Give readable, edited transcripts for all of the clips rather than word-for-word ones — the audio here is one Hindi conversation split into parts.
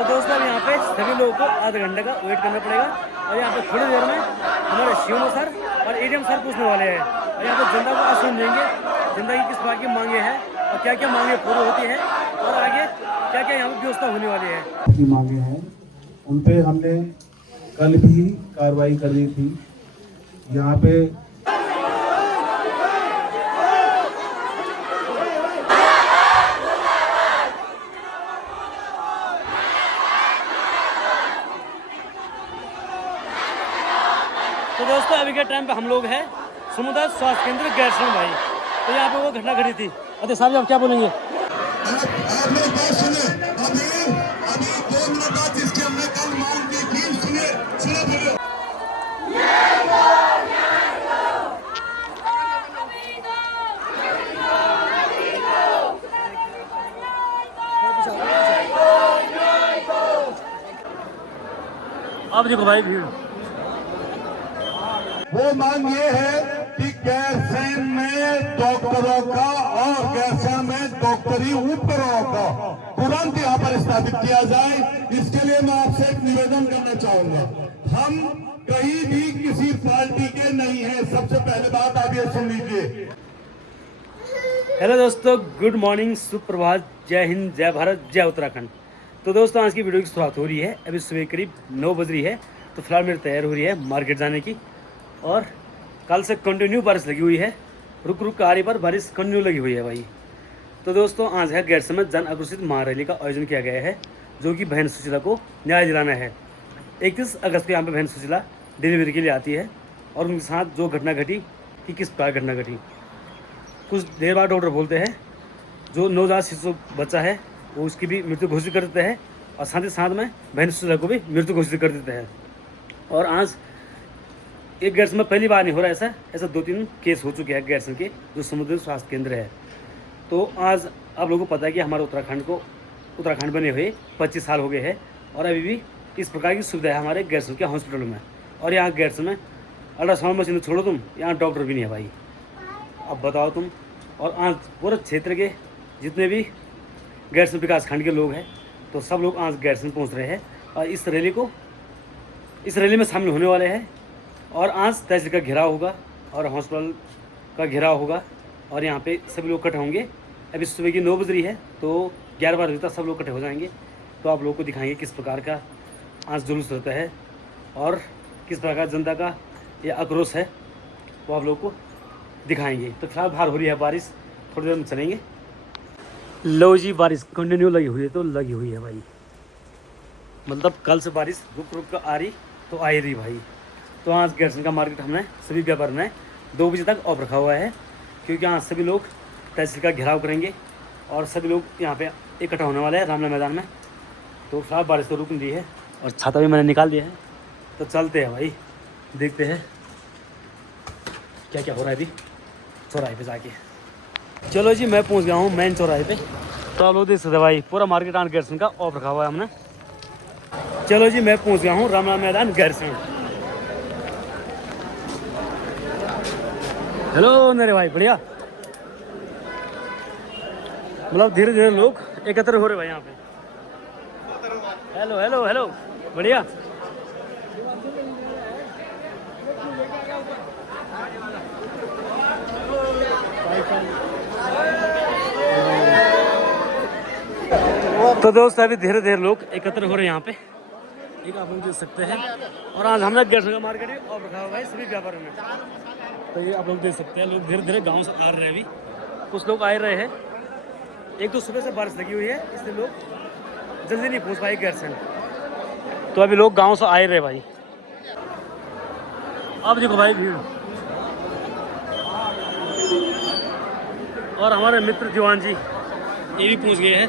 तो दोस्तों अब यहाँ पे सभी लोगों को आधा घंटे का वेट करना पड़ेगा और यहाँ पे थोड़ी देर में हमारे शिवनो सर और एडीएम सर पूछने वाले हैं और यहाँ पे जनता को आश्वासन देंगे जनता की किस प्रकार की मांगे हैं और क्या क्या मांगे पूरी होती है और आगे क्या क्या यहाँ पे व्यवस्था होने वाली है। की मांगे हैं उन पे हमने कल भी कार्रवाई कर दी थी। यहाँ पे तो दोस्तों अभी के टाइम पे हम लोग हैं समुदाय स्वास्थ्य केंद्र गैरसैंण भाई। तो यहाँ पे वो घटना घटी थी। अरे साहब आप क्या बोलेंगे? आपने बात सुने अभी 2 मिनट बाद जिसकी हमने कल मांग की थी सुने बोलो। अब देखो भाई भीड़। वो मांग ये है कि गैरसैंण में डॉक्टरों का और गैरसैंण में डॉक्टरी उपकरणों का तुरंत यहाँ पर स्थापित किया जाए। इसके लिए मैं आपसे एक निवेदन करना चाहूंगा। हम कहीं भी किसी पार्टी के नहीं हैं। सबसे पहले बात आप ये सुन लीजिए। हेलो दोस्तों, गुड मॉर्निंग, सुप्रभात, जय हिंद, जय भारत, जय उत्तराखंड। तो दोस्तों आज की वीडियो की शुरुआत हो रही है। अभी सुबह करीब 9 बज रही है। तो फिलहाल मेरी तैयार हो रही है मार्केट जाने की और कल से कंटिन्यू बारिश लगी हुई है। रुक रुक आ रही पर बारिश कंटिन्यू लगी हुई है भाई। तो दोस्तों आज है गैरसैंण में जन आक्रोशित महारैली का आयोजन किया गया है जो कि बहन सुशीला को न्याय दिलाना है। 31 अगस्त को यहाँ पे बहन सुशीला डिलीवरी के लिए आती है और उनके साथ जो घटना घटी कि किस प्रकार घटना घटी। कुछ देर बाद डॉक्टर बोलते हैं जो नवजात शिशु बच्चा है वो उसकी भी मृत्यु घोषित कर देते हैं और साथ ही साथ में बहन सुशीला को भी मृत्यु घोषित कर देते हैं। और आज एक गैरसैंण में पहली बार नहीं हो रहा ऐसा 2-3 केस हो चुके हैं गैरसैंण के जो समुदाय स्वास्थ्य केंद्र है। तो आज आप लोगों को पता है कि हमारे उत्तराखंड बने हुए 25 साल हो गए हैं और अभी भी इस प्रकार की सुविधा है हमारे गैरसैंण के हॉस्पिटलों में। और यहाँ गैरसैंण में अल्ट्रासाउंड मशीन छोड़ो तुम, यहाँ डॉक्टर भी नहीं है भाई। अब बताओ तुम। और आज पूरे क्षेत्र के जितने भी गैरसैंण विकास खंड के लोग हैं तो सब लोग आज गैरसैंण पहुँच रहे हैं और इस रैली में शामिल होने वाले हैं। और आज तहसील का घेराव होगा और हॉस्पिटल का घेराव होगा और यहाँ पे सभी लोग इकट्ठे होंगे। अभी सुबह की 9 बज रही है तो 11 बजे तक सब लोग इकट्ठे हो जाएंगे। तो आप लोगों को दिखाएंगे किस प्रकार का आज जुलूस रहता है और किस प्रकार जनता का ये आक्रोश है वो आप लोग को दिखाएंगे। तो फिलहाल बाहर हो रही है बारिश, थोड़ी देर में चलेंगे। लो जी बारिश कंटिन्यू लगी हुई है तो लगी हुई है भाई। मतलब कल से बारिश रुक रुक कर आ रही तो आ ही रही भाई। तो आज गैरसैंण का मार्केट हमने सभी व्यापार ने 2 बजे तक ऑफ रखा हुआ है क्योंकि यहाँ सभी लोग तहसील का घेराव करेंगे और सभी लोग यहाँ पे इकट्ठा होने वाले हैं रामला मैदान में। तो फिलहाल बारिश तो रुक दी है और छाता भी मैंने निकाल दिया है। तो चलते हैं भाई, देखते हैं क्या क्या हो रहा है अभी चौराहे पे जाके। चलो जी मैं पहुँच गया हूँ मेन चौराहे पे। तो आप लोग देख सकते भाई पूरा मार्केट आज गैरसैंण का ऑफ रखा हुआ है हमने। चलो जी मैं पहुँच गया हूँ रामला मैदान गैरसैंण। हेलो मेरे भाई, बढ़िया। मतलब धीरे धीरे लोग एकत्र हो रहे भाई यहाँ पे। हेलो हेलो हेलो, बढ़िया। तो दोस्त अभी धीरे धीरे लोग एकत्र हो रहे हैं यहाँ पे, एक आप लोग देख सकते हैं। और आज हमने गैरसैंण का मार्केट ऑफ रखा हुआ है सभी व्यापारों में। तो ये आप लोग देख सकते हैं लोग धीरे धीरे गांव से आ रहे हैं। अभी कुछ लोग आ रहे हैं। एक तो सुबह से बारिश लगी हुई है इसलिए लोग जल्दी नहीं पहुंच पाए गैरसैंण। तो अभी लोग गांव से आ रहे भाई। अब देखो भाई भीड़। और हमारे मित्र दीवान जी ये भी पहुंच गए हैं।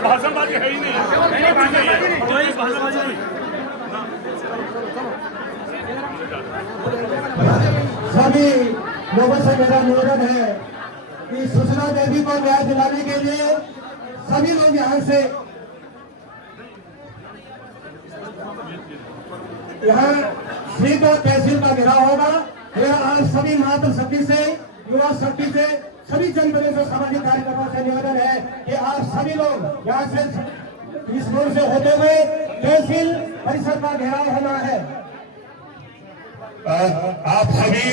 भाषणबाजी है ही नहीं। सभी लोगों से मेरा निवेदन है कि सुशीला देवी को न्याय दिलाने के लिए सभी लोग यहाँ से यहाँ सीधा तहसील का घेराव होगा। मेरा आज सभी मातृ शक्ति से, युवा शक्ति से, सभी जनपदों से, सामाजिक कार्यकर्ताओं से निवेदन है कि आप सभी लोग यहाँ से इस रोड से होते हुए तहसील परिसर का घेराव होना है। आप सभी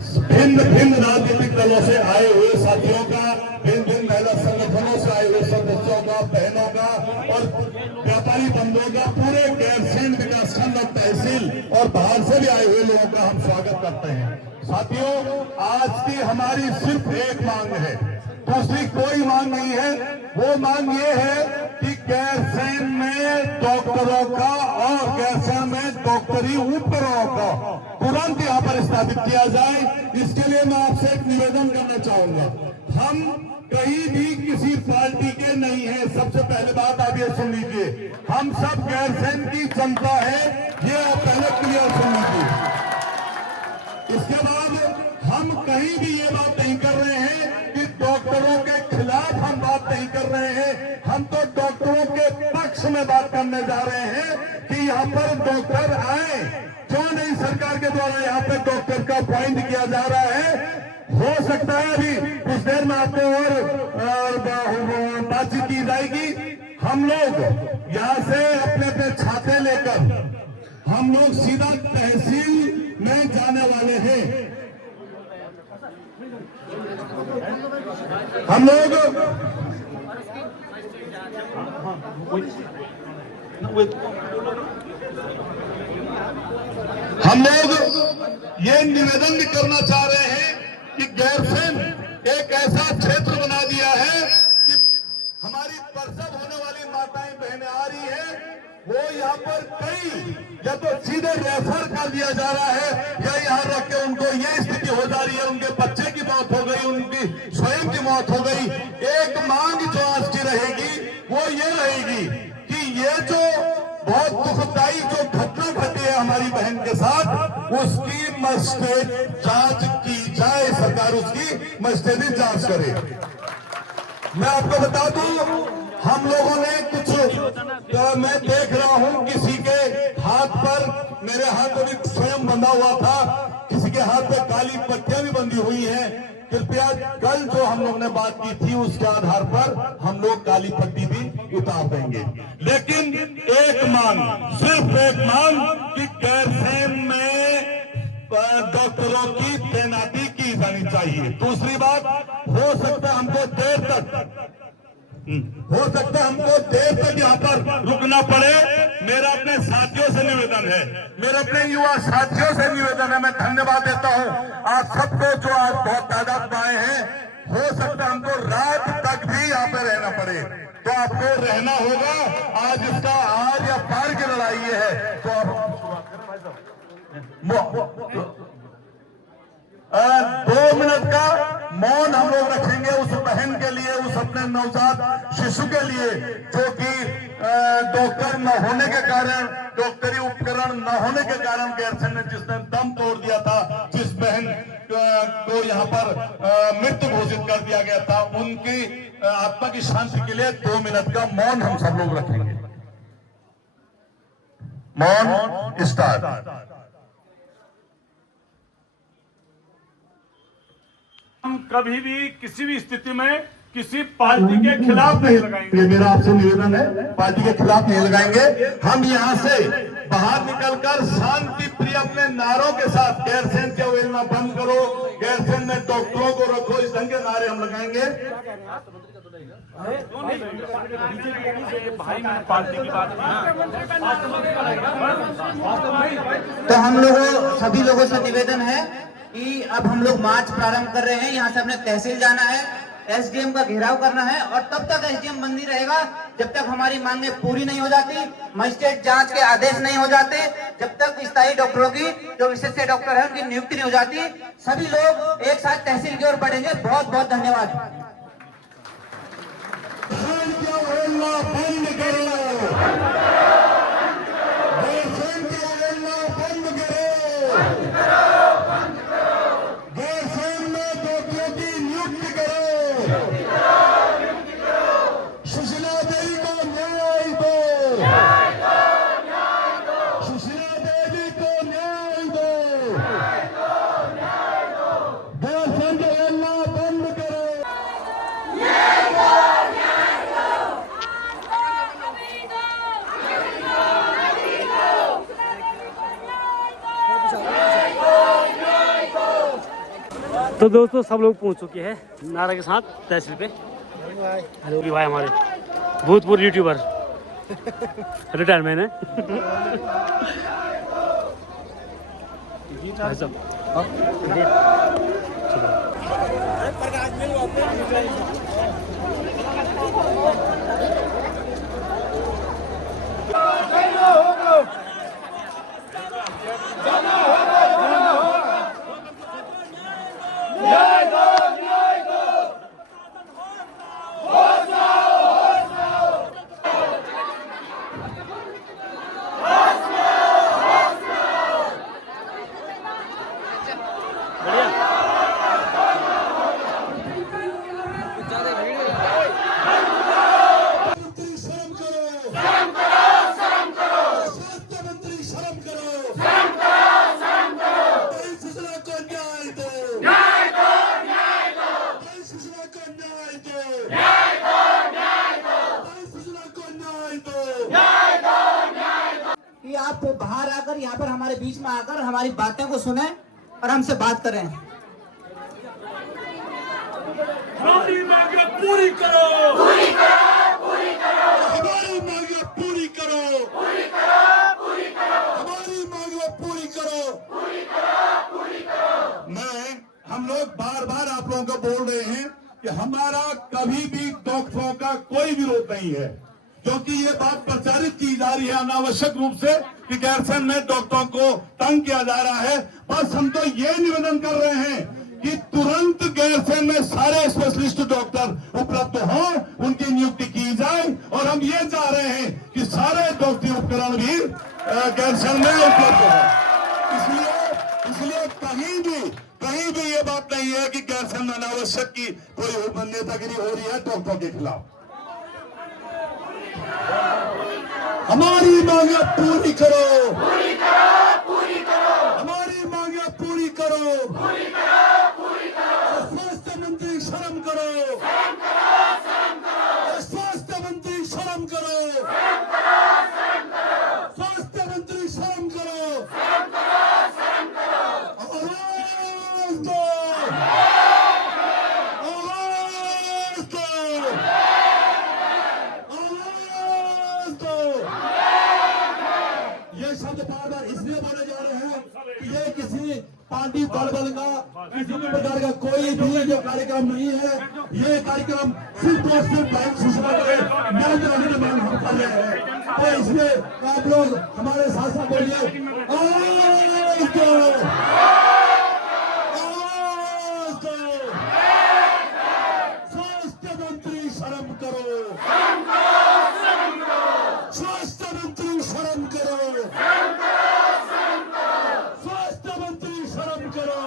भिन्न भिन्न राजनीतिक दलों से आए हुए साथियों का, भिन्न भिन्न महिला संगठनों से आए हुए सदस्यों का, बहनों का और व्यापारी बंधुओं का, पूरे गैरसैंण विकासखंड और तहसील और बाहर से भी आए हुए लोगों का हम स्वागत करते हैं। साथियों, आज की हमारी सिर्फ एक मांग है, दूसरी कोई मांग नहीं है। वो मांग ये है कि गैरसैंण में डॉक्टरों का और गैरसैंण में डॉक्टरी उपकरणों का तुरंत यहाँ पर स्थापित किया जाए। इसके लिए मैं आपसे एक निवेदन करना चाहूंगा। हम कहीं भी किसी पार्टी के नहीं है। सबसे पहले बात आप ये सुन लीजिए, हम सब गैरसैंण की जनता है, ये आप पहले क्लियर सुन लीजिए। इसके बाद हम कहीं भी ये बात नहीं कर रहे हैं कि डॉक्टरों के खिलाफ हम बात नहीं कर रहे हैं। हम तो डॉक्टरों के पक्ष में बात करने जा रहे हैं कि यहाँ पर डॉक्टर आए। क्यों नहीं सरकार के द्वारा यहाँ पे डॉक्टर का अपॉइंट किया जा रहा है? हो सकता है अभी कुछ देर में आपको और बातचीत की जाएगी। हम लोग यहाँ से अपने अपने छाते लेकर हम लोग सीधा तहसील में जाने वाले हैं। हम लोग ये निवेदन भी करना चाह रहे हैं कि गैरसैंण एक ऐसा क्षेत्र बना दिया है कि हमारी प्रसव होने वाली माताएं बहनें आ रही है, वो यहाँ पर कई या तो सीधे रेफर कर दिया जा रहा है या यहाँ रख के उनको ये स्थिति हो जा रही है, उनके बच्चे की मौत हो गई, उनकी स्वयं की मौत हो गई। एक मांग जो आज की रहेगी वो ये रहेगी कि ये जो बहुत दुखदायी जो घटना घटी है हमारी बहन के साथ, उसकी मजिस्ट्रेट जांच की जाए, सरकार उसकी मजिस्ट्रेटी जांच करे। मैं आपको बता दूं, हम लोगों ने कुछ मैं देख रहा हूं किसी के हाथ पर, मेरे हाथ में भी स्वयं बंधा हुआ था, किसी के हाथ पे काली पट्टियां भी बंधी हुई हैं। कृपया कल जो हम लोग ने बात की थी उसके आधार पर हम लोग काली पट्टी भी उतार देंगे। लेकिन एक मांग, सिर्फ एक मांग कि गैरसैंण में डॉक्टरों की तैनाती की जानी चाहिए। दूसरी बात, हो सकता है हमको देर तक यहाँ पर रुकना पड़े। मेरा अपने साथियों से निवेदन है, मेरे अपने युवा साथियों से निवेदन है, मैं धन्यवाद देता हूँ आप सबको जो आज बहुत तादाद में आए हैं। हो सकता है हमको रात तक भी यहाँ पे रहना पड़े, तो आपको रहना होगा। आज इसका आर या पार की लड़ाई है, तो आप 2 मिनट का मौन हम लोग रखेंगे उस बहन के लिए, उस अपने नवजात शिशु के लिए जो कि डॉक्टर न होने के कारण, डॉक्टरी उपकरण न होने के कारण गैरसैंण ने जिसने दम तोड़ दिया था, जिस बहन को यहाँ पर मृत्यु घोषित कर दिया गया था, उनकी आत्मा की शांति के लिए 2 मिनट का मौन हम सब लोग रखेंगे। मौन स्टार्ट। हम कभी भी किसी भी स्थिति में किसी पार्टी के खिलाफ नहीं लगाएंगे। मेरा आपसे निवेदन है, पार्टी के खिलाफ नहीं लगाएंगे। हम यहाँ से बाहर निकलकर शांति प्रिय अपने नारों के साथ गैरसैंण की अवहेलना बंद करो, गैरसैंण में डॉक्टरों को रखो, इस ढंग के नारे हम लगाएंगे। पार्टी की बात तो हम लोगों सभी लोगों से निवेदन है कि अब हम लोग मार्च प्रारंभ कर रहे हैं। यहाँ से अपने तहसील जाना है, एसडीएम का घेराव करना है और तब तक एसडीएम बंदी रहेगा जब तक हमारी मांगें पूरी नहीं हो जाती, मजिस्ट्रेट जांच के आदेश नहीं हो जाते, जब तक स्थायी डॉक्टरों की जो विशेषज्ञ डॉक्टर है उनकी नियुक्ति नहीं हो जाती। सभी लोग एक साथ तहसील की ओर बढ़ेंगे। बहुत बहुत धन्यवाद। बंद करो। तो दोस्तों सब लोग पहुंच चुके हैं नारा के साथ तहसील पे। हेलो भाई हमारे भूतपूर्व यूट्यूबर रिटायरमेंट है भाई साहब। कि आप बाहर आकर यहाँ पर हमारे बीच में आकर हमारी बातें को सुने और हमसे बात करें। हमारी मांगे पूरी करो, पूरी करो, पूरी करो, हमारी मांगे पूरी करो, पूरी करो, पूरी करो, हमारी मांगे पूरी करो, पूरी करो, पूरी करो। हम लोग बार बार आप लोगों को बोल रहे हैं कि हमारा कभी भी डॉक्टरों का कोई विरोध नहीं है, क्योंकि ये बात प्रचारित की जा रही है अनावश्यक रूप से कि गैरसैंण में डॉक्टरों को तंग किया जा रहा है। बस हम तो ये निवेदन कर रहे हैं कि तुरंत गैरसैंण में सारे स्पेशलिस्ट डॉक्टर उपलब्ध हों, उनकी नियुक्ति की जाए और हम ये चाह रहे हैं कि सारे डॉक्टरी उपकरण भी गैरसैंण में उपलब्ध हो। इसलिए कहीं भी ये बात नहीं है कि गैरसैंण में अनावश्यक की कोई नेतागिरी हो रही है डॉक्टरों के खिलाफ। हमारी मांगे पूरी करो, पूरी करो, पूरी करो, हमारी मांगे पूरी करो, पूरी करो, पूरी करो। स्वास्थ्य मंत्री शर्म करो, शर्म करो, शर्म करो। स्वास्थ्य मंत्री शर्म करो, शर्म करो, शर्म करो। स्वास्थ्य मंत्री शर्म करो, शर्म करो, शर्म करो। आवाज दो, आवाज दो, आवाज दो। ये शब्द बार बार इसलिए बोले जा रहे हैं कि ये किसी पार्टी दल का किसी भी प्रकार का कोई भी जो कार्यक्रम नहीं है। ये कार्यक्रम सिर्फ और सिर्फ बैंक सूचना के निर्माण हम कर रहे हैं। तो इसलिए आप लोग हमारे साथ साथ बोलिए आवाज दो, आवाज दो। स्वास्थ्य मंत्री शर्म करो, स्वास्थ्य मंत्री शर्म करो, स्वास्थ्य मंत्री शर्म करो।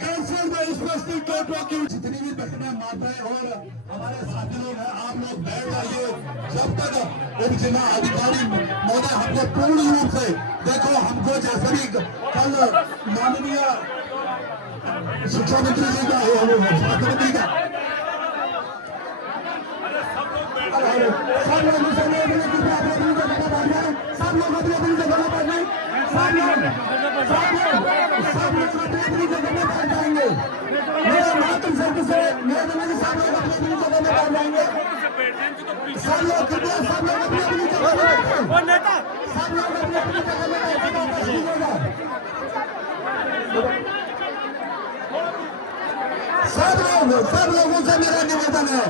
गैरसैंण में स्पेशलिस्ट डॉक्टरों की जितनी भी घटना मात्राएं और हमारे साथी लोग हैं, आप लोग बैठ जाइए जब तक उप जिला अधिकारी महोदय हमको पूर्ण रूप से देखो। हमको जैसे भी कल माननीय शिक्षा मंत्री जी का स्वास्थ्य मंत्री का सब लोग अपनी जगह पर नहीं, सब लोग अपनी जगह में बैठ जाएंगे। मेरे मातृ शब्द से मेरे जमाने सब लोग अपनी जगह में बैठ जाएंगे। सब लोग कृपया सब लोग अपनी जगह में बैठे, सब लोग अपनी जगह में बैठेगा। सब लोगों से मेरा निवेदन है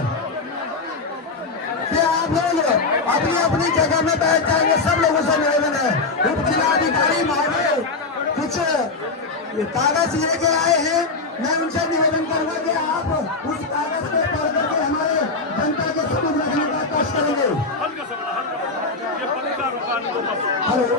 कि आप लोग अपनी जगह में बैठ जाएंगे। सब लोगों से निवेदन है। उप जिलाधिकारी महोदय कुछ कागज लेके आए हैं, मैं उनसे निवेदन करूंगा कि आप उस कागज पे पढ़ करके हमारे जनता के सबूत रखने का कष्ट करेंगे। हेलो,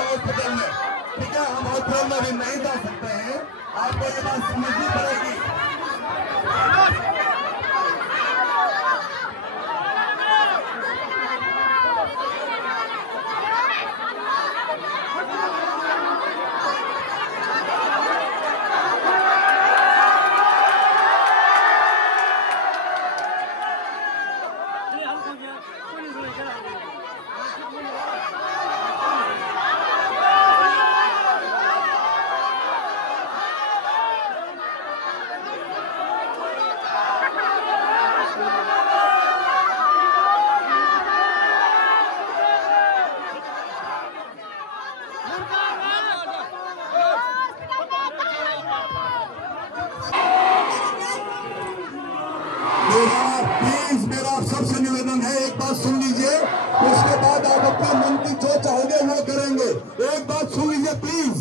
हॉस्पिटल में, ठीक है, हम हॉस्पिटल में अभी नहीं जा सकते हैं। आपको ये बात समझनी पड़ेगी। आपका मन की जो चाहोगे वो करेंगे। एक बात सुन लीजिए प्लीज,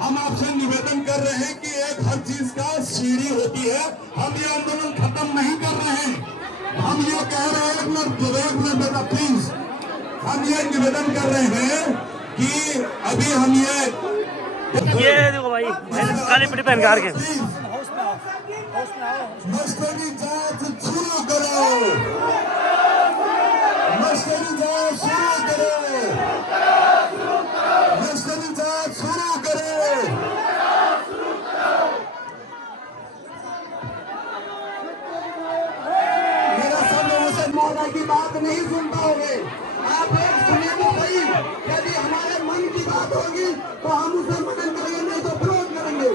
हम आपसे निवेदन कर रहे हैं कि एक हर चीज का सीढ़ी होती है। हम ये आंदोलन खत्म नहीं कर रहे हैं, हम ये कह रहे हैं, एक मिनट बेटा प्लीज, हम ये निवेदन कर रहे हैं कि अभी हम ये देखो भाई काली पट्टी पहन कर के मस्टडी जांच शुरू करो, मस्टडी जांच शुरू करो, मस्टडी जांच शुरू करो। मेरा सब लोगों से मौला की बात नहीं सुन पाओगे। आप एक सुनिए तो सही, यदि हमारे मन की बात होगी तो हम उसे मदद करेंगे, नहीं तो विरोध करेंगे।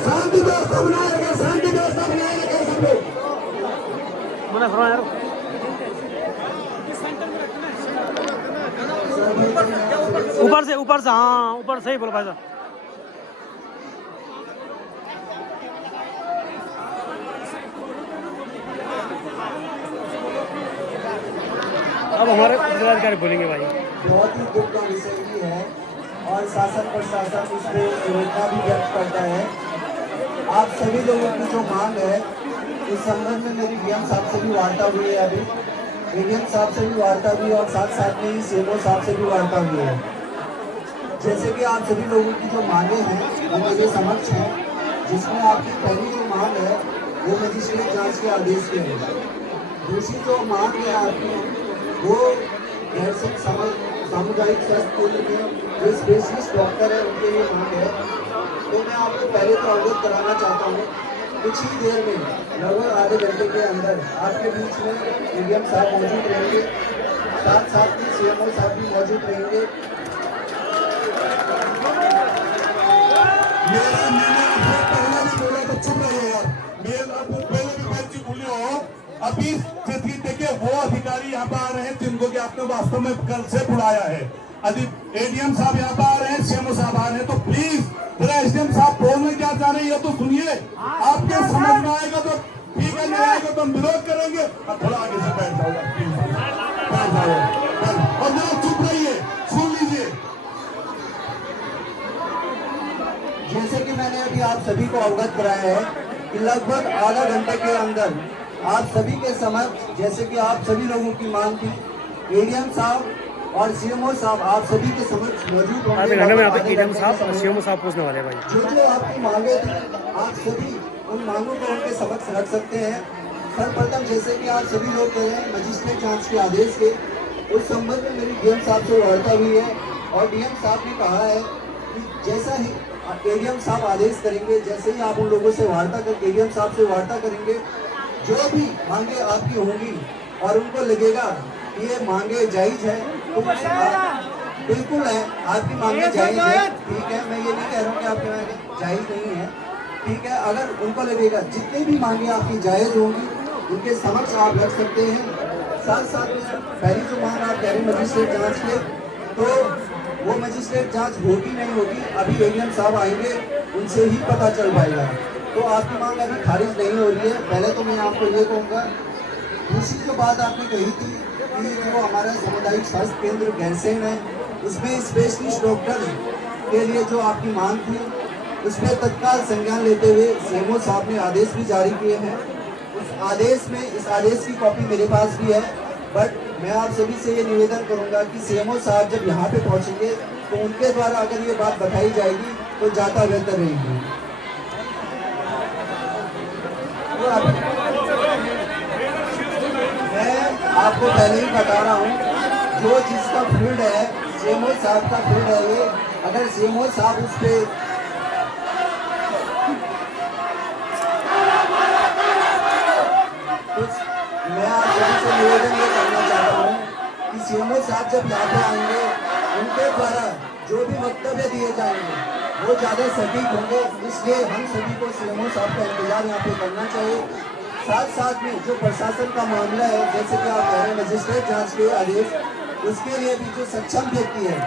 शांति व्यवस्था बनाए रखें, शांति व्यवस्था बनाए रखें सब लोग। मना करो यार। ऊपर से हाँ ऊपर से ही बोलो भाई साहब। अब हमारे पदाधिकारी बोलेंगे भाई। बहुत ही दुख का विषय भी है और शासन प्रशासन इस पे योजना भी व्यक्त करता है। आप सभी लोगों की जो मांग है इस संबंध में मेरी डीएम साहब से भी वार्ता हुई है, अभी एडीएम साहब से भी वार्ता हुई और साथ साथ में ही सीएमओ साहब से भी वार्ता हुई है। जैसे कि आप सभी लोगों की जो मांगे हैं वो मेरे समक्ष हैं, जिसमें आपकी पहली जो मांग है वो मजिस्ट्रेट जांच के आदेश की है। दूसरी जो मांग है आपकी वो गैरसैंण सामुदायिक स्वास्थ्य केंद्र में जो स्पेशलिस्ट डॉक्टर है उनके लिए मांग है। तो मैं आपको पहले तो अवगत कराना चाहता हूँ, कुछ ही देर में लगभग आधे घंटे के अंदर आपके बीच में एडीएम साहब मौजूद रहेंगे, साथ साथ में सीएमओ साहब भी मौजूद रहेंगे। मैंने आपसे पहले भी बोला तो चुप रहिए यार, मैं आपको पहले भी मैं चुप बोली हूँ। अभी देखिए वो अधिकारी यहाँ पर आ रहे हैं जिनको कि आपने वास्तव में कल से बुलाया है। अभी एडीएम साहब यहाँ पर आ रहे हैं, सीएमओ साहब आ रहे हैं, तो प्लीज जरा एसडीएम साहब बोलने क्या चाह रहे हैं तो सुनिए। आपके समझ में आएगा तो ठीक है, नहीं आएगा तो हम विरोध करेंगे। अब थोड़ा आगे से बैठ जाओ, बैठ जाओ और जरा चुप रहिए, सुन लीजिए। जैसे कि मैंने अभी आप सभी को अवगत कराया है कि लगभग आधा घंटे के अंदर आप सभी के समक्ष, जैसे कि आप सभी लोगों की मांग थी, एडीएम साहब और सीएमओ साहब आप सभी के समक्ष मौजूद होंगे। आधे घंटे में यहाँ पे एडीएम साहब और सीएमओ साहब पूछने वाले हैं भाई। जो आपकी मांगे थी आप सभी उन मांगों को उनके समक्ष रख सकते हैं। सर्वप्रथम जैसे कि आप सभी लोग कह रहे हैं मजिस्ट्रेट जांच के आदेश के, उस संबंध में मेरी डीएम साहब से वार्ता हुई है और डीएम साहब ने कहा है कि जैसा ही एडीएम साहब आदेश करेंगे, जैसे ही आप उन लोगों से वार्ता कर एडीएम साहब से वार्ता करेंगे, जो भी मांगे आपकी होंगी और उनको लगेगा कि ये मांगे जायज है तो बिल्कुल है, आपकी मांगे जायज है, ठीक है। मैं ये नहीं कह रहा हूँ कि आपकी मांगे जायज नहीं है, ठीक है। अगर उनको लगेगा जितनी भी मांगे आपकी जायज होंगी उनके समक्ष आप रख सकते हैं। साथ साथ में पहली जो मांग आप कह रहे हैं मजिस्ट्रेट जांच के, तो वो मजिस्ट्रेट जांच होगी नहीं होगी अभी एडीएम साहब आएंगे, उनसे ही पता चल पाएगा। तो आपकी मांग अभी खारिज नहीं हो रही है। पहले तो मैं आपको ये कहूँगा, दूसरी जो बात आपने कही थी कि जो हमारा सामुदायिक स्वास्थ्य केंद्र गैरसैंण है उसमें स्पेशलिस्ट डॉक्टर के लिए जो आपकी मांग थी उसमें तत्काल संज्ञान लेते हुए सीएमओ साहब ने आदेश भी जारी किए हैं। उस आदेश में इस आदेश की कॉपी मेरे पास भी है, बट मैं आप सभी से ये निवेदन करूंगा कि सीएमओ साहब जब यहाँ पे पहुँचेंगे तो उनके द्वारा अगर ये बात बताई जाएगी तो ज़्यादा बेहतर रहेगी। मैं आपको पहले ही बता रहा हूँ, जो जिसका फील्ड है सीएमओ साहब का फील्ड है ये, अगर सीएमओ साहब उस पर मैं आप सभी से निवेदन ये करना चाहता हूँ कि सीएमओ साहब जब यहाँ पे आएंगे उनके द्वारा जो भी वक्तव्य दिए जाएंगे वो ज़्यादा सटीक होंगे, इसलिए हम सभी को सीएमओ साहब का इंतजार यहाँ पे करना चाहिए। साथ साथ में जो प्रशासन का मामला है, जैसे कि आप कह रहे हैं मजिस्ट्रेट जांच के आदेश, उसके लिए भी जो सक्षम व्यक्ति है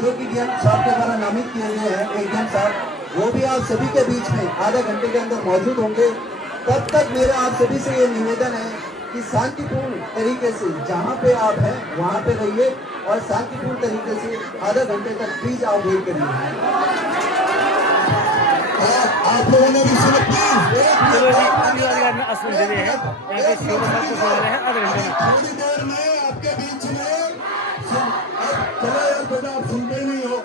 जो कि डीएम साहब के द्वारा नामित किए गए हैं एडीएम साहब, वो भी आप सभी के बीच में आधे घंटे के अंदर मौजूद होंगे। तब तक मेरा आप सभी से ये निवेदन है कि शांतिपूर्ण तरीके से जहाँ पे आप हैं वहाँ पे रहिए और शांतिपूर्ण तरीके से आधा घंटे तक प्लीज आप वेट करिए। आप लोगों ने भी सुना प्लीज। चलो जी, पुलिस अधिकारी में आश्रम देने हैं यहाँ पे शिव साहब को सुना रहे हैं आधे घंटे में। थोड़ी देर में आपके बीच में चलो यार बेटा, आप सुनते ही नहीं हो,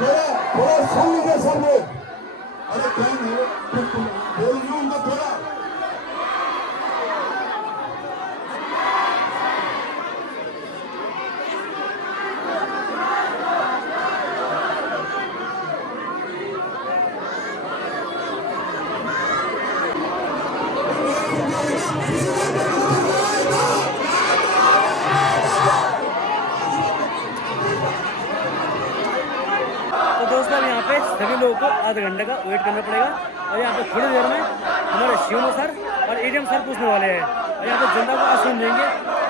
थोड़ा सुन लीजिए सब लोग। अरे कौन है बोलना उनका थोड़ा। तो दोस्तों अब यहाँ पे सभी लोगों को आधे घंटे का वेट करना पड़ेगा और यहाँ पे थोड़ी देर में हमारे शिवम सर और एडीएम सर पूछने वाले हैं और यहाँ पे जनता को आश्वासन देंगे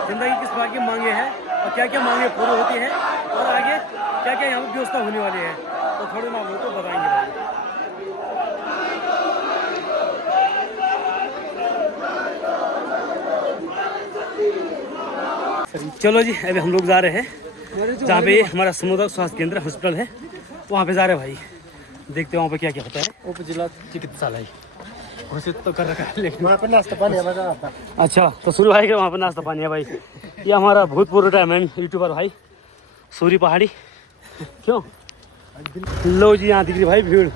जनता की किस प्रकार की मांगे हैं और क्या क्या मांगे पूरी होती है और आगे क्या क्या यहाँ पे व्यवस्था होने वाली है, तो थोड़ी देर आप लोगों को बताएंगे भाई। चलो जी, अभी हम लोग जा रहे हैं जहाँ पे हमारा सामुदायिक स्वास्थ्य केंद्र हॉस्पिटल है, वहाँ पे जा रहे हैं भाई। देखते हैं वहाँ पे क्या क्या होता है। उप जिला चिकित्सालय घोषित तो कर रखा है लेकिन वहाँ पे नाश्ता पानी है। अच्छा, तो सूर्य भाई के वहाँ पे नाश्ता पानी है भाई। ये हमारा भूतपूर्व रिटायरमेंट यूट्यूबर भाई सूर्य पहाड़ी। क्यों लो जी, यहाँ दिख रही भाई भीड़।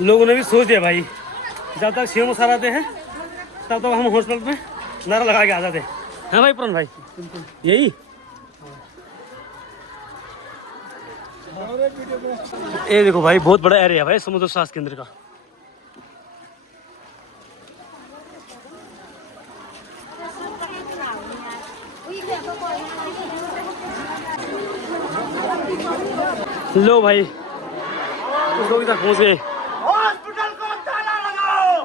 लोगों ने भी सोच दिया भाई, जब तक सीएम सर आते हैं तब तक हम हॉस्पिटल में नारा लगा के आ जाते हैं भाई। पुरान भाई यही ये देखो भाई, बहुत बड़ा एरिया है भाई समुद्र स्वास्थ्य केंद्र का। लो भाई कुछ लोग तक पहुंच गए। हॉस्पिटल को ताला लगाओ,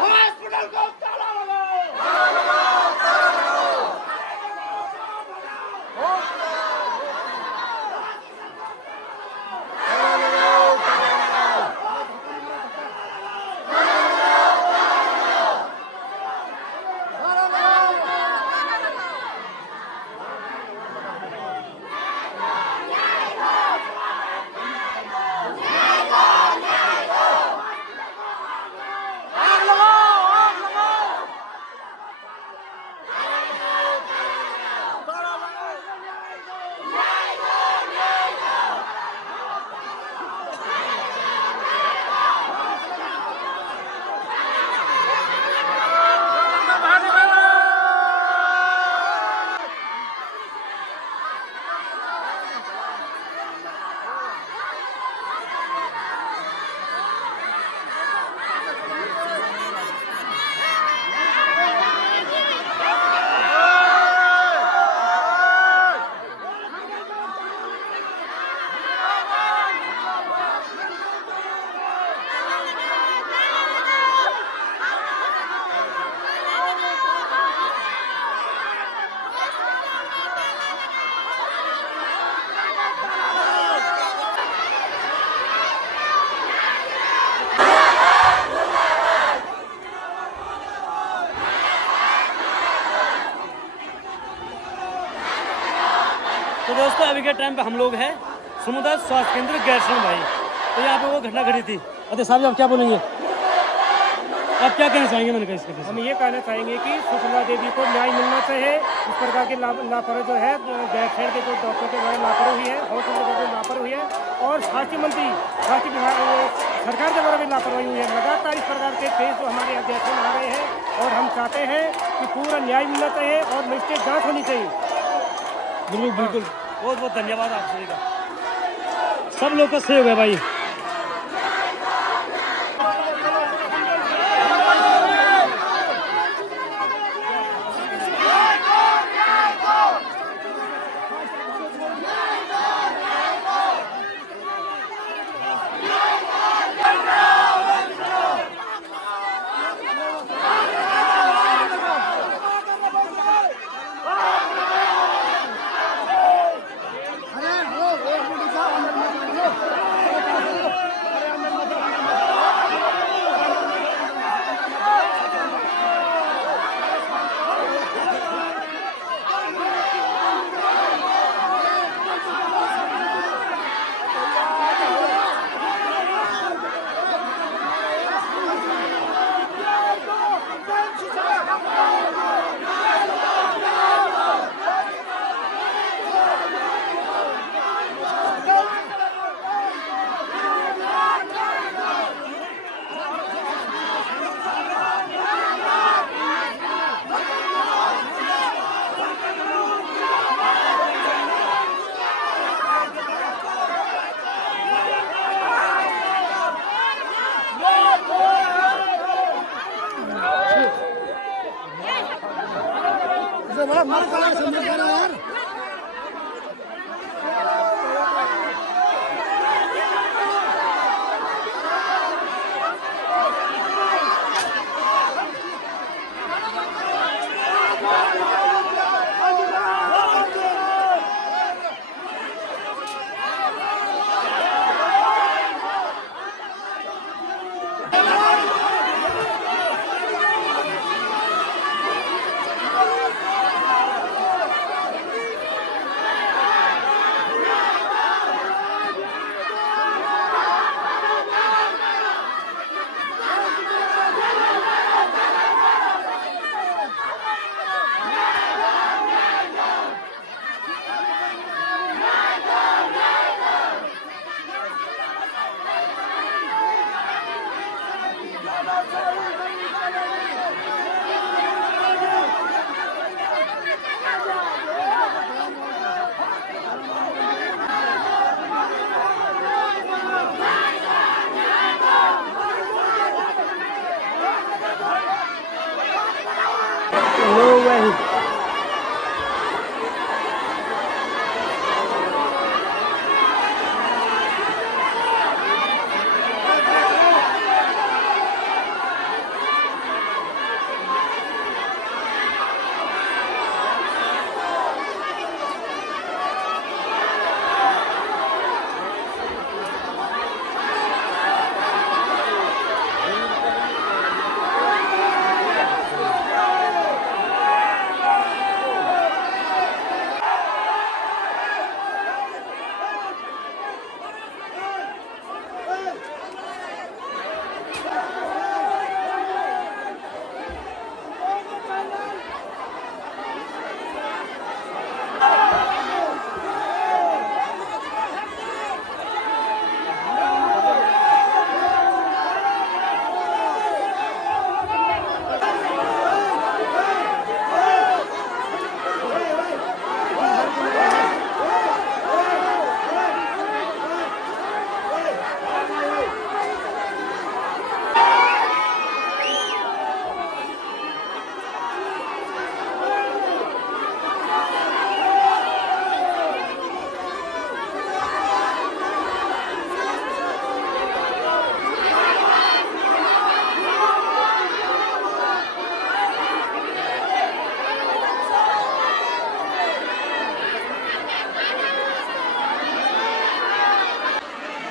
हॉस्पिटल को ताला तो दोस्तों अभी के टाइम पे हम लोग हैं सामुदायिक स्वास्थ्य केंद्र गैरसैंण भाई। तो यहाँ पे वो घटना घटी थी। अरे साहब आप क्या बोलेंगे, आप क्या कहना चाहेंगे? मैंने कहा इसके हम ये कहना चाहेंगे कि सुषमा देवी को न्याय मिलना चाहिए। इस प्रकार की लापरवाही जो है गैरसैंण के जो डॉक्टर के द्वारा लापरवाही हुई है, हॉस्पिटल के द्वारा लापरवाही हुई है और स्वास्थ्य मंत्री स्वास्थ्य विभाग सरकार के द्वारा भी लापरवाही हुई है। लगातार इस प्रकार के केस जो हमारे यहाँ गैरसैंण आ रहे हैं और हम चाहते हैं कि पूरा न्याय मिलना चाहिए और मजिस्ट्रेट जाँच होनी चाहिए। बिल्कुल बिल्कुल, बहुत बहुत धन्यवाद आप सभी का, सब लोग का सहयोग है भाई।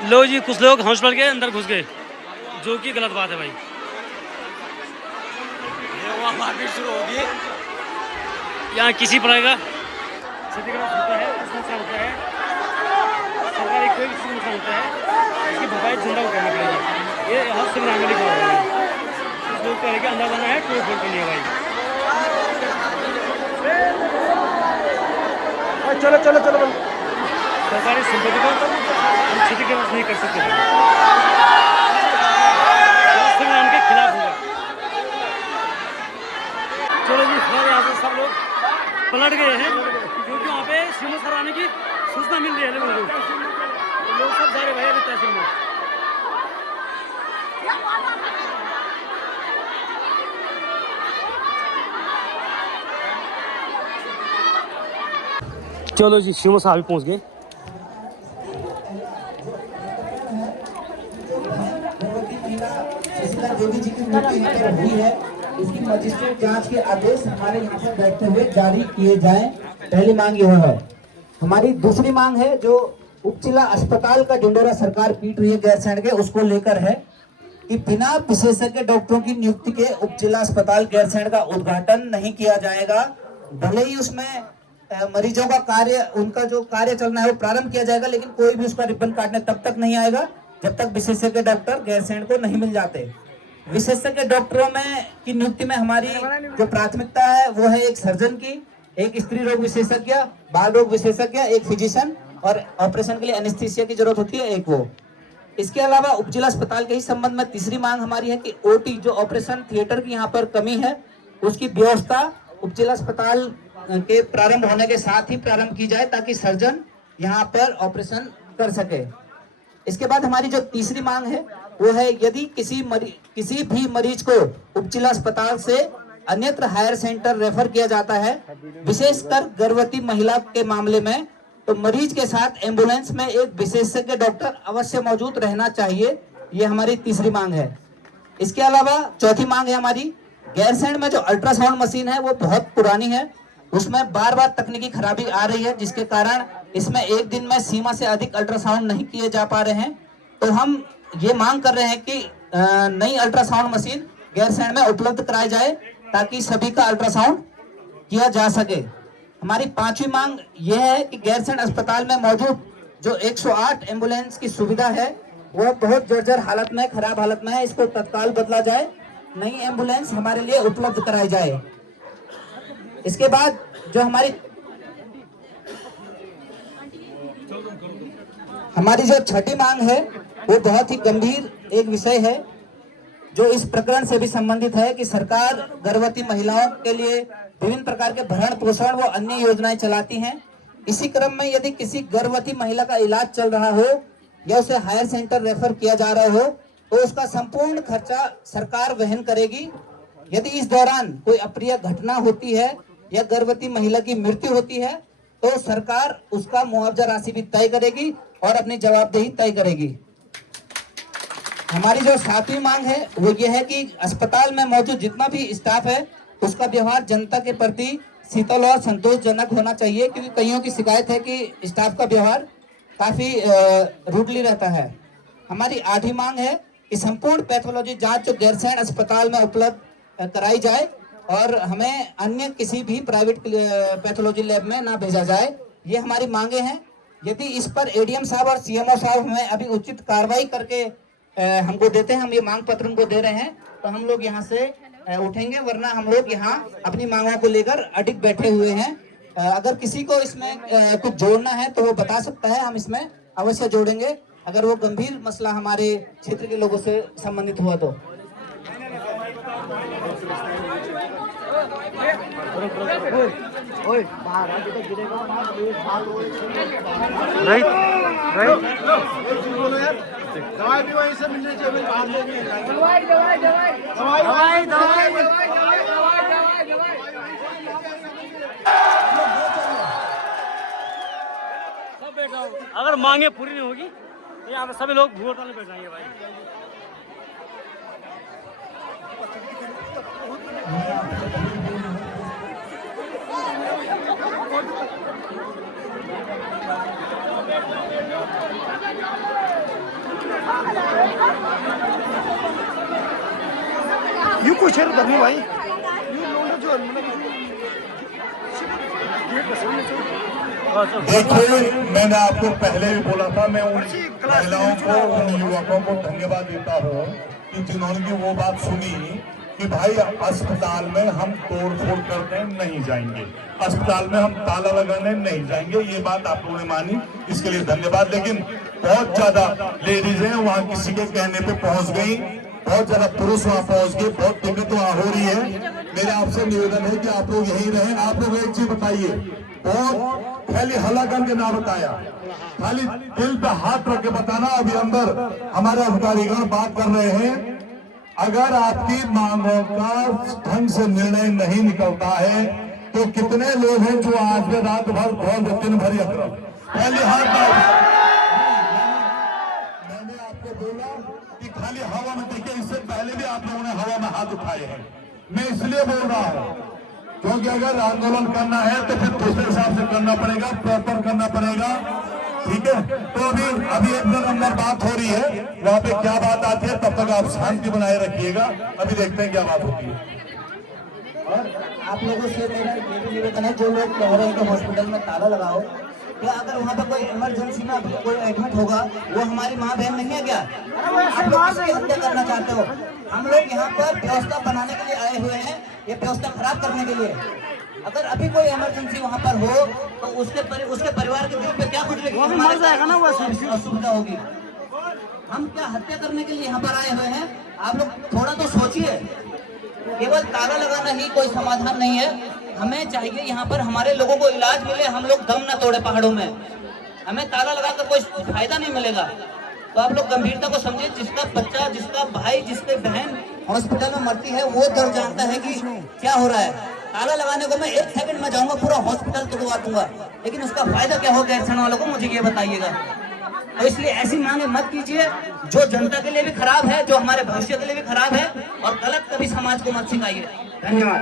लो जी, कुछ लोग हॉस्पिटल के अंदर घुस गए, जो कि गलत बात है भाई। मारपीट शुरू होगी यहाँ, किसी प्रकार का क्षतिग्रस्त होता है, कुछ नुकसान होता है, सरकारी कोई भी नुकसान होता है, इसकी भरपाई जिंदा करनी पड़ेगी। ये हर संविधान में लिखा हुआ है। कुछ लोग कह रहे कि अंदर जाना है, कोई फोन नहीं है भाई। चलो चलो चलो, सरकारी संपत्ति को क्षतिग्रस्त नहीं कर सकते, संविधान के खिलाफ होगा। चलो जी, फिर यहाँ से सब लोग पलट गए हैं, क्योंकि वहाँ पे श्रीमत सर आने की सूचना मिल रही है। लोग सब जा रहे भाई अभी तहसील में। चलो जी, श्रीमत साहब भी पहुँच गए। देवी जी की मृत्यु हुई है, इसकी मजिस्ट्रेट जांच के आदेश हमारे यहाँ पर बैठते हुए जारी किए जाएं। पहली मांग यह है। हमारी दूसरी मांग है, जो उपजिला अस्पताल का ढिंढोरा सरकार पीट रही है गैरसैंण के, उसको लेकर है कि बिना विशेषज्ञ डॉक्टरों की नियुक्ति के उपजिला अस्पताल गैरसैंण का उद्घाटन नहीं किया जाएगा। भले ही उसमें मरीजों का कार्य, उनका जो कार्य चलना है वो प्रारंभ किया जाएगा, लेकिन कोई भी उसका रिबन काटने तब तक नहीं आएगा जब तक विशेषज्ञ डॉक्टर गैरसैंण को नहीं मिल जाते। विशेषज्ञ डॉक्टरों में की नियुक्ति में हमारी जो प्राथमिकता है वो है एक सर्जन की, एक स्त्री रोग विशेषज्ञ, बाल रोग विशेषज्ञ, एक फिजिशियन, और ऑपरेशन के लिए एनेस्थीसिया की जरूरत होती है एक वो। इसके अलावा उपजिला अस्पताल के ही संबंध में तीसरी मांग हमारी है कि ओटी, जो ऑपरेशन थिएटर की यहाँ पर कमी है, उसकी व्यवस्था उपजिला अस्पताल के प्रारंभ होने के साथ ही प्रारंभ की जाए, ताकि सर्जन यहाँ पर ऑपरेशन कर सके। इसके बाद हमारी जो तीसरी मांग है वो है, यदि किसी भी मरीज को उपजिला अस्पताल से अन्यत्र हायर सेंटर रेफर किया जाता है, विशेषकर गर्भवती महिला के मामले में तो मरीज के साथ एम्बुलेंस में एक विशेषज्ञ डॉक्टर अवश्य मौजूद रहना चाहिए। ये हमारी तीसरी मांग है। इसके अलावा चौथी मांग है हमारी, गैरसैंण में जो अल्ट्रासाउंड मशीन है वो बहुत पुरानी है, उसमें बार बार तकनीकी खराबी आ रही है, जिसके कारण इसमें एक दिन में सीमा से अधिक अल्ट्रासाउंड नहीं किए जा पा रहे हैं। तो हम ये मांग कर रहे हैं कि नई अल्ट्रासाउंड मशीन गैरसैंण में उपलब्ध कराई जाए ताकि सभी का अल्ट्रासाउंड किया जा सके। हमारी पांचवी मांग यह है कि गैरसैंण अस्पताल में मौजूद जो 108 एम्बुलेंस की सुविधा है वो बहुत जर्जर हालत में, खराब हालत में है, इसको तत्काल बदला जाए, नई एम्बुलेंस हमारे लिए उपलब्ध कराई जाए। इसके बाद जो हमारी जो छठी मांग है वो बहुत ही गंभीर एक विषय है जो इस प्रकरण से भी संबंधित है कि सरकार गर्भवती महिलाओं के लिए विभिन्न प्रकार के भरण पोषण व अन्य योजनाएं चलाती हैं। इसी क्रम में यदि किसी गर्भवती महिला का इलाज चल रहा हो या उसे हायर सेंटर रेफर किया जा रहा हो तो उसका संपूर्ण खर्चा सरकार वहन करेगी। यदि इस दौरान कोई अप्रिय घटना होती है या गर्भवती महिला की मृत्यु होती है तो सरकार उसका मुआवजा राशि भी तय करेगी और अपनी जवाबदेही तय करेगी। हमारी जो सातवीं मांग है वो ये है कि अस्पताल में मौजूद जितना भी स्टाफ है उसका व्यवहार जनता के प्रति शीतल और संतोषजनक होना चाहिए, क्योंकि कईयों की शिकायत है कि स्टाफ का व्यवहार काफी रूडली रहता है। हमारी आठवीं मांग है कि संपूर्ण पैथोलॉजी जांच जो गैरसैंण अस्पताल में उपलब्ध कराई जाए और हमें अन्य किसी भी प्राइवेट पैथोलॉजी लैब में ना भेजा जाए। ये हमारी मांगे हैं। यदि इस पर एडीएम साहब और सीएमओ साहब हमें अभी उचित कार्रवाई करके हमको देते हैं, हम ये मांग पत्र उनको दे रहे हैं, तो हम लोग यहाँ से उठेंगे, वरना हम लोग यहाँ अपनी मांगों को लेकर अडिग बैठे हुए हैं। अगर किसी को इसमें कुछ जोड़ना है तो वो बता सकता है, हम इसमें अवश्य जोड़ेंगे अगर वो गंभीर मसला हमारे क्षेत्र के लोगों से संबंधित हुआ तो। दवाई भी वहीं से मिलनी चाहिए, बाहर लेनी है। अगर मांगे पूरी नहीं होगी तो यहाँ पे सभी लोग भूख हड़ताल में बैठ जाएंगे भाई। यू कुछ है धर्मी भाई, देखिए, मैंने आपको पहले भी बोला था, मैं उन महिलाओं को, उन युवकों को धन्यवाद देता हूँ कि जिन्होंने की वो बात सुनी कि भाई अस्पताल में हम तोड़फोड़ करने नहीं जाएंगे, अस्पताल में हम ताला लगाने नहीं जाएंगे। ये बात आप लोगों ने मानी, इसके लिए धन्यवाद। लेकिन बहुत ज्यादा लेडीज हैं वहाँ किसी के कहने पे पहुंच गई, बहुत ज्यादा पुरुष वहाँ पहुंच गए, बहुत दिक्कत वहाँ हो रही है। मेरा आपसे निवेदन है कि आप लोग यहीं रहें। आप लोग एक चीज बताइए, बहुत खाली हल्ला करके ना बताया, खाली दिल पे हाथ रख के बताना। अभी अंदर हमारे अधिकारीगण बात कर रहे हैं। अगर आपकी मांगों का ढंग से निर्णय नहीं निकलता है तो कितने लोग हैं जो आज में रात भर बहुत दिन भर अक्रम पहले हाथ मैंने आपको बोला कि खाली हवा में देखिए, इससे पहले भी आप लोगों ने हवा में हाथ उठाए हैं। मैं इसलिए बोल रहा हूँ क्योंकि अगर आंदोलन करना है तो फिर दूसरे हिसाब से करना पड़ेगा, प्रॉपर करना पड़ेगा, ठीक है। तो अभी एक नंबर बात हो रही है, वहाँ पे क्या बात आती है तब तक आप शांति बनाए रखिएगा। अभी देखते हैं क्या बात होती है। और आप लोगों से मेरा ये भी निवेदन है, जो लोग कह रहे हैं कि हॉस्पिटल में ताला लगाओ, क्या अगर वहाँ पर कोई इमरजेंसी में कोई एडमिट होगा वो हमारी माँ बहन नहीं है क्या? आप लोग किसकी हत्या करना चाहते हो? हम लोग यहाँ पर व्यवस्था बनाने के लिए आए हुए हैं, ये व्यवस्था खराब करने के लिए। अगर अभी कोई इमरजेंसी वहाँ पर हो तो उसके परिवार के दिल पे क्या कुछ असुविधा होगी। हम क्या हत्या करने के लिए यहाँ पर आए हुए हैं? आप लोग थोड़ा तो सोचिए। केवल ताला लगाना ही कोई समाधान नहीं है। हमें चाहिए यहाँ पर हमारे लोगों को इलाज मिले, हम लोग दम न तोड़े पहाड़ों में। हमें ताला लगाकर कोई फायदा नहीं मिलेगा। तो आप लोग गंभीरता को समझिए। जिसका बच्चा, जिसका भाई, जिसके बहन हॉस्पिटल में मरती है वो दर्द जानता है कि क्या हो रहा है। ताला लगाने को मैं 1 सेकंड में जाऊंगा, पूरा हॉस्पिटल तोड़वा दूंगा, लेकिन उसका फायदा क्या हो गैरसैंण वालों को, मुझे ये बताइएगा। तो इसलिए ऐसी मांगे मत कीजिए जो जनता के लिए भी खराब है, जो हमारे भविष्य के लिए भी खराब है, और गलत कभी समाज को मत सिखाइए। धन्यवाद।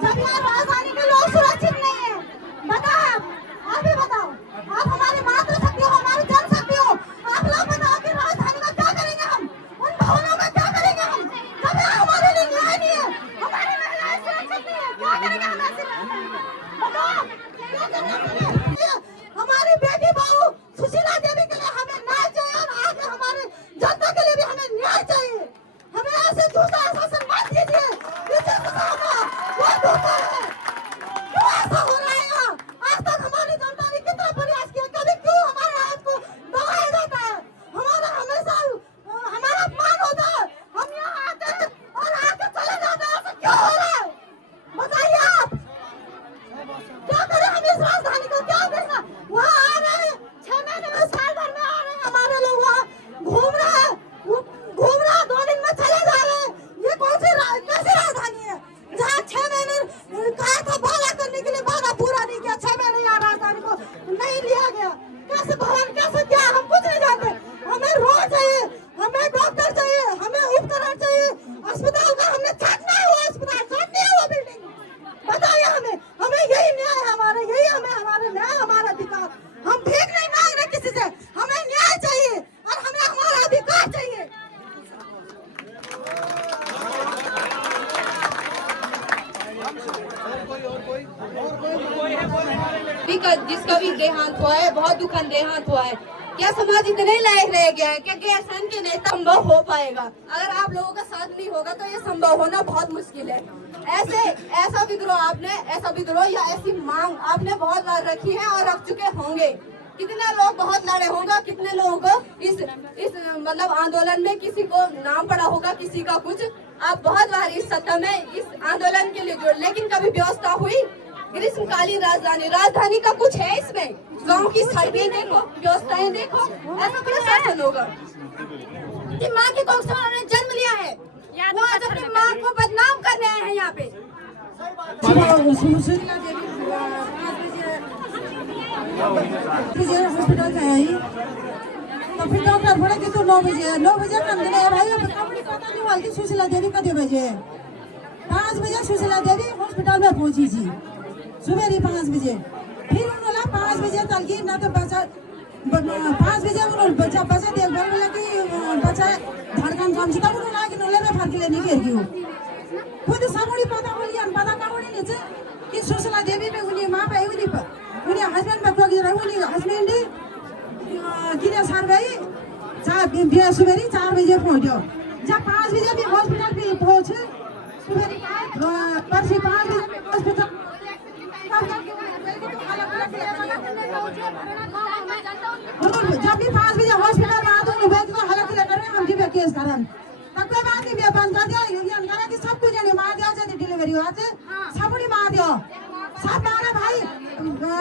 जब यहाँ राजधानी के लोग सुरक्षित नहीं है, बताओ आप ही बताओ, आप हमारी मातृशक्ति हो, हमारी जनशक्ति हो, आप लोग बताओ कि राजधानी का क्या करेंगे हम, उन भवनों का क्या करेंगे हम, जब यहाँ हमारे लिए न्याय नहीं है, हमारी महिलाएं सुरक्षित नहीं है, क्या करेंगे हम ऐसे? बताओ क्या करेंगे? हमारी बेटी बहू सुशीला देवी के लिए हमें न्याय चाहिए, और आगे हमारे जनता के लिए भी हमें न्याय चाहिए। हमें ऐसे दूसरा शासन मत दीजिए, क्यों ऐसा हो रहा है यहाँ? आज तक हमारी जनता ने कितना प्रयास किया, कभी क्यों हमारे हाथ को दबाया जाता है? हमारा हमेशा हमारा अपमान होता है, हम यहाँ आते हैं और आके चले जाते हैं, ऐसा क्यों हो रहा है? बताइए आप, क्या करें हम इस राजधानी को, क्या देखना? वहाँ आ रहे हैं 6 महीने में, साल भर में आ रहे हैं हमारे लोग, वहाँ घूम रहे हैं, 2 दिन में चले जा रहे हैं। ये कौन सी कैसी राजधानी है जहाँ 6 महीने कहा था वादा करने के लिए, वादा पूरा नहीं किया, 6 महीने यहाँ राजधानी को नहीं लिया गया? कैसे भवन, कैसे क्या, हम कुछ नहीं जानते। हमें रोड चाहिए, हमें डॉक्टर चाहिए, हमें उपकरण चाहिए, अस्पताल का हमने छाटना है, वो अस्पताल छाटनी है, वो बिल्डिंग। बताइए हमें, हमें यही न्याय है हमारा, यही हमें हमारा न्याय, हमारा अधिकार। हम भीख नहीं मांग रहे किसी से, हमें न्याय चाहिए और हमें हमारा अधिकार चाहिए। जिसका भी देहांत हुआ है, बहुत दुखद देहांत हुआ है। क्या समाज इतने लायक रह गया है कि गैरसैंण के नेता संभव हो पाएगा? अगर आप लोगों का साथ नहीं होगा तो ये संभव होना बहुत मुश्किल है। ऐसा विद्रोह या ऐसी मांग आपने बहुत बार रखी है और रख चुके होंगे। कितने लोग बहुत लड़े होंगे, कितने लोगों को इस मतलब आंदोलन में किसी को नाम पड़ा होगा, किसी का कुछ। आप बहुत बार इस सत्ता में इस आंदोलन के लिए जुड़े, लेकिन कभी व्यवस्था हुई? ग्रीष्मकालीन राजधानी का कुछ है इसमें? गांव की सड़कें देखो, व्यवस्थाएं देखो, ऐसा प्रशासन होगा। माँ की कोख से उन्होंने जन्म लिया है, वो आज अपनी माँ को बदनाम करने आए हैं यहाँ पे। हॉस्पिटल से आई तो फिर डॉक्टर बोले कि तू 9 बजे काम देने भाई, अपनी पता नहीं वाली सुशीला देवी कते बजे 5 बजे सुशीला देवी हॉस्पिटल में पहुंची थी, सुबह 5 बजे। फिर उन्होंने 5 बजे तक की ना तो बच्चा 5 बजे उन्होंने बच्चा देखभाल बोला कि बच्चा धड़कन कम से कम उन्होंने कि नोले में फर्क लेने के लिए खुद सामूरी पता बोली पता कामोड़ी नीचे कि सुशीला देवी में उन्हें माँ पे उन्हें हस्बैंड में कोई रहे, उन्हें हस्बैंड किने सार गई 4 सुबह 4 बजे पहुंचो, जब 5 बजे भी हॉस्पिटल पे पहुंचे, सुबह 5 बजे हॉस्पिटल जब भी 5 बजे हॉस्पिटल में आते हैं बैठ कर हालत लेकर हम जी पे केस करन तब के बाद ही बंद कर दिया, यूनियन करा कि सब कुछ ने मार दिया से डिलीवरी हुआ से सब ने मार दिया, सब मारा भाई।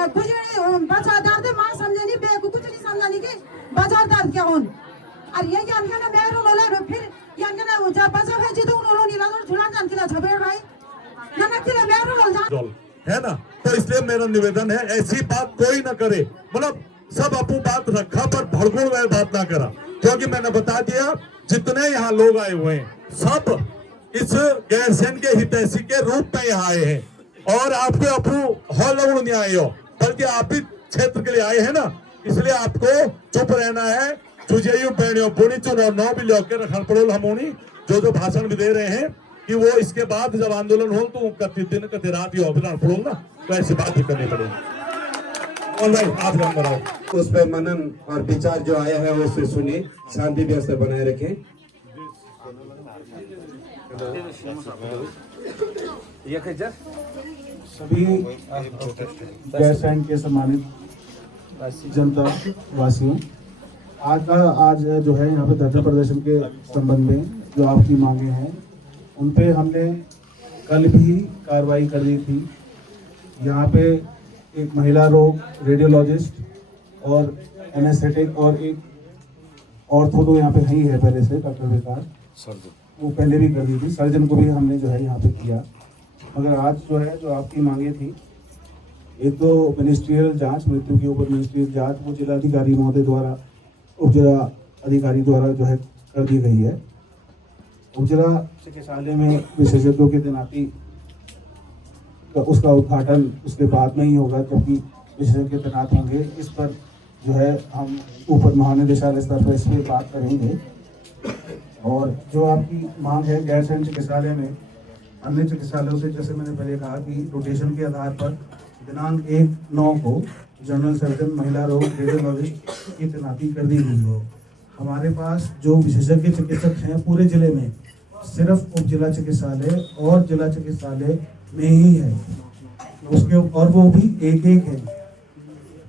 कुछ नहीं बच्चा दर्द मां समझे नहीं, बे कुछ नहीं समझा नहीं कि बच्चा दर्द क्या होन। और ये क्या अनका ना मेरे रोले फिर ये अनका ना जब बच्चा है जी तो उन्होंने नीला तो झुला जान के छबेड़ भाई ना ना के मेरे रोल जान है ना। तो इसलिए मेरा निवेदन है ऐसी बात कोई ना करे, मतलब सब अपनी बात रखा पर भड़कूड़ में बात ना करा, क्योंकि मैंने बता दिया जितने यहाँ लोग आए हुए हैं सब इस गैरसैंण के हितैषी के रूप में यहाँ आए हैं, और आपको अपू हॉल नहीं आए हो, बल्कि आप भी क्षेत्र के लिए आए हैं ना, इसलिए आपको चुप रहना है। चुजैयू पेड़ियों पुणी चुनो 9 भी लोग रखन पड़ोल हमोनी जो भाषण भी दे रहे हैं कि वो इसके बाद जब आंदोलन हो तो कति दिन कति रात ही अभियान पड़ोल ना, तो ऐसी बात ही करनी पड़ेगी। और भाई आप काम कराओ, उस पर मनन और विचार जो आया है उसे सुनिए, शांति व्यवस्था बनाए रखें। सभी गैरसैंण के सम्मानित जनता वासियों, आज जो है यहाँ पे धरना प्रदर्शन के संबंध में जो आपकी मांगे हैं उन पे हमने कल भी कार्रवाई कर दी थी। यहाँ पे एक महिला रोग रेडियोलॉजिस्ट और एनेस्थेटिक और एक ऑर्थो तो यहाँ पे ही है पहले से डॉक्टर विकास, वो पहले भी कर दी थी, सर्जन को भी हमने जो है यहाँ पे किया। मगर आज जो है जो आपकी मांगे थी, एक तो मिनिस्ट्रियल जांच, मृत्यु के ऊपर मिनिस्ट्रियल जांच वो जिलाधिकारी महोदय द्वारा, उप जिला अधिकारी द्वारा जो है कर दी गई है। उप जिला चिकित्सालय में विशेषज्ञों की तैनाती का उसका उद्घाटन उसके बाद में ही होगा, जबकि विशेषज्ञ तैनात होंगे। इस पर जो है हम ऊपर महानिदेशालय स्तर पर इस पर बात करेंगे। और जो आपकी मांग है गैरसैंण चिकित्सालय में अन्य चिकित्सालयों से, जैसे मैंने पहले कहा कि रोटेशन के आधार पर दिनांक 1/9 को जनरल सर्जन, महिला रोग, रेडियोलॉजिस्ट की तैनाती कर दी गई है। हमारे पास जो विशेषज्ञ चिकित्सक हैं पूरे जिले में सिर्फ उप जिला चिकित्सालय और जिला चिकित्सालय में ही है, उसके और वो भी एक है।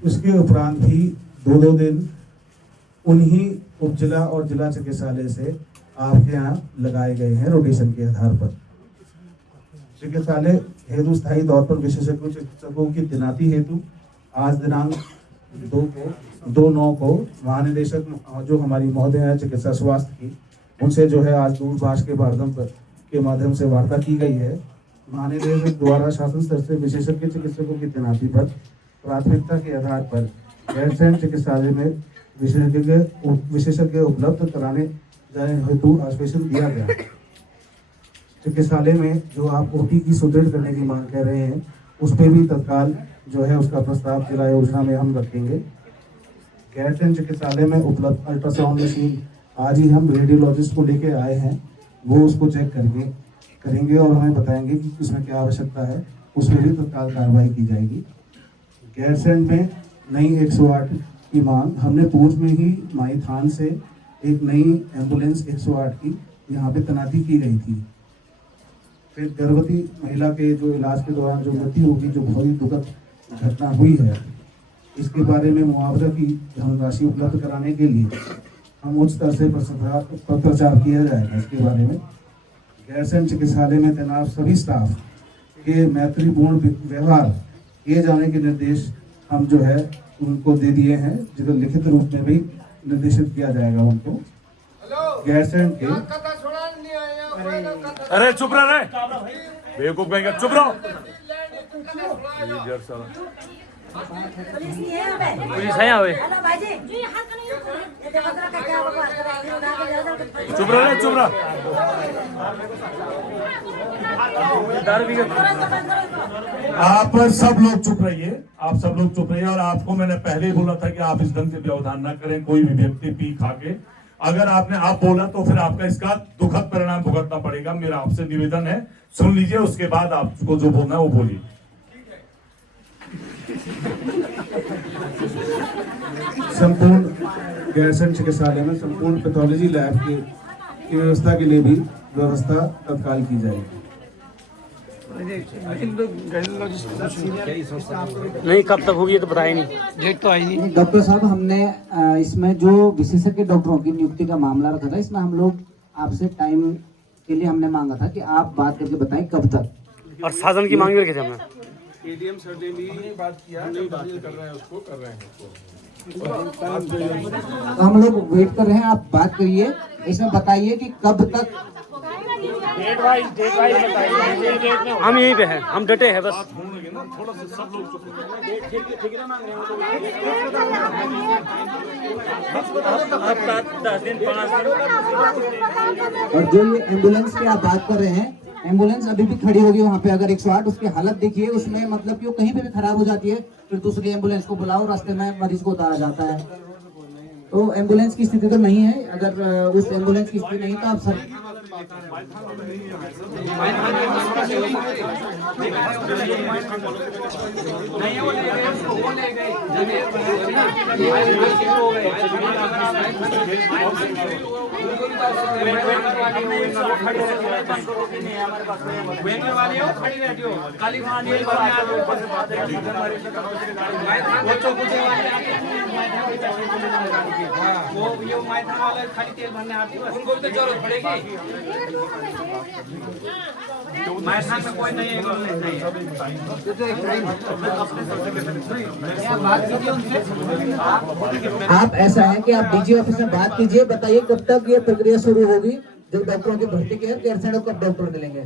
उसके उपरांत भी 2-2 दिन उन्हीं उप जिला और जिला चिकित्सालय से आपके यहाँ लगाए गए हैं रोटेशन के आधार पर। चिकित्सालय हेतु स्थायी तौर पर विशेषज्ञ चिकित्सकों की तैनाती हेतु आज दिनांक 2/9 को महानिदेशक जो हमारी महोदय है चिकित्सा स्वास्थ्य की, उनसे जो है आज दूरभाष के माध्यम से वार्ता की गई है। महानिदेशक द्वारा शासन स्तर से विशेषज्ञ चिकित्सकों की तैनाती पर प्राथमिकता के आधार पर गैरसैंण चिकित्सालय में विशेषज्ञ उपलब्ध कराने जाने हेतु आश्वासन दिया गया। चिकित्सालय में जो आप ओटी की सुदृढ़ करने की मांग कर रहे हैं, उस पर भी तत्काल जो है उसका प्रस्ताव जिला योजना में हम रखेंगे। गैरसैंण चिकित्सालय में उपलब्ध अल्ट्रासाउंड मशीन आज ही हम रेडियोलॉजिस्ट को लेके आए हैं, वो उसको चेक करेंगे और हमें बताएंगे कि उसमें क्या आवश्यकता है, उस पर भी तत्काल कार्रवाई की जाएगी। गैरसैंण में नई 108 की मांग, हमने पूर्व में ही माईथान से एक नई एम्बुलेंस 108 की यहाँ पे तैनाती की गई थी। फिर गर्भवती महिला के जो इलाज के दौरान जो मृत्यु होगी, जो बहुत ही दुखद घटना हुई है, इसके बारे में मुआवजा की धनराशि उपलब्ध कराने के लिए हम उच्च स्तर से प्रचार किया जाएगा। इसके बारे में गैरसैंण चिकित्सालय में तैनात सभी स्टाफ के मैत्रीपूर्ण व्यवहार किए जाने के निर्देश हम जो है उनको दे दिए हैं, जिसे लिखित रूप में भी निर्देशित किया जाएगा उनको। गैरसैंण के अरे चुप रह रे बेवकूफ कहेंगे, चुप रहो। पुलिस है यहाँ पे, चुप रह रे, चुप रह। आप सब लोग चुप रहिए, आप सब लोग चुप रहिए। और आपको मैंने पहले ही बोला था कि आप इस ढंग से व्यवधान न करें, कोई भी व्यक्ति पी खा के। अगर आपने आप बोला तो फिर आपका इसका दुखद परिणाम भुगतना पड़ेगा। मेरा आपसे निवेदन है, सुन लीजिए, उसके बाद आपको जो बोलना है वो बोलिए। संपूर्ण गैरसैंण चिकित्सालय में संपूर्ण पैथोलॉजी लैब की व्यवस्था के लिए भी व्यवस्था तत्काल की जाएगी। नहीं कब तक होगी ये तो बताया नहीं, डेट तो आई नहीं। डॉक्टर साहब, हमने इसमें जो विशेषज्ञ डॉक्टरों की नियुक्ति का मामला रखा था, इसमें हम लोग आपसे टाइम के लिए हमने मांगा था कि आप बात करके बताएं कब तक। और शासन की मांग रखी थी हमने। एडीएम सर ने भी बात किया, हमने बात कर रहे हैं उसको, कर रहे हैं तो हम लोग वेट कर रहे हैं, आप बात करिए, इसमें बताइए कि कब तक। डेट वाइज बताइए। हम यहीं पे हैं, हम डटे हैं बस। थोड़ा सा सब लोग चुप और जो ये एम्बुलेंस की आप बात कर रहे हैं, एम्बुलेंस अभी भी खड़ी होगी वहाँ पे। अगर 108 उसकी हालत देखिए, उसमें मतलब कि वो कहीं पे भी खराब हो जाती है, फिर दूसरी एम्बुलेंस को बुलाओ, रास्ते में मरीज को उतारा जाता है। तो एम्बुलेंस की स्थिति तो नहीं है। अगर उस एम्बुलेंस की स्थिति नहीं तो आप सर खाली तेल भरने आती है, उनको भी तो जरूरत पड़ेगी। मैदान में कोई नहीं आप ऐसा है कि आप डीजी ऑफिस में बात कीजिए, बताइए कब तक ये प्रक्रिया शुरू होगी जब डॉक्टरों की भर्ती के गैरसैंण को कब डॉक्टर मिलेंगे?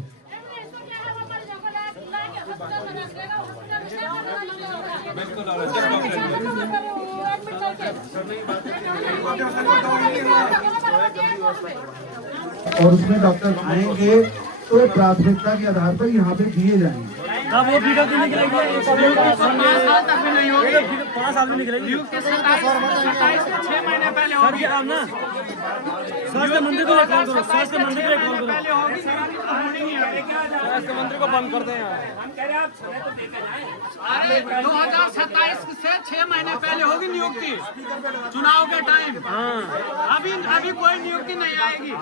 और उसमें डॉक्टर आएंगे तो प्राथमिकता के आधार पर यहाँ पे दिए जाएंगे। अब वो विज्ञप्ति निकलेगी 5 साल तक भी नहीं होगी, 5 साल में निकलेगी। 6 महीने पहले सर ये आप ना स्वास्थ्य मंत्री को कॉल करो, स्वास्थ्य मंत्री को कॉल करो, स्वास्थ्य मंत्री को बंद कर दें। अरे 2027 से 6 महीने पहले होगी नियुक्ति, चुनाव के टाइम। हाँ अभी कोई नियुक्ति नहीं आएगी,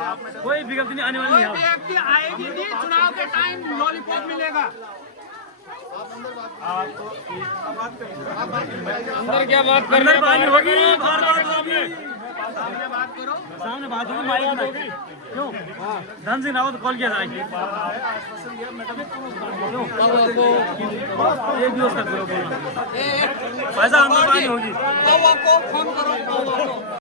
कोई विज्ञप्ति नहीं आने वाली है। कोई व्यक्ति आएगी नहीं, चुनाव के टाइम लॉलीपॉप मिलेगा। अंदर क्या बात कर रहे हैं? बात होगी, बाहर बात होगी, सामने बात करो, सामने बात होगी, माइक में। क्यों धन सिंह रावत कॉल किया था ये व्यवस्था करो, ऐसा अंदर बात होगी। फोन करो।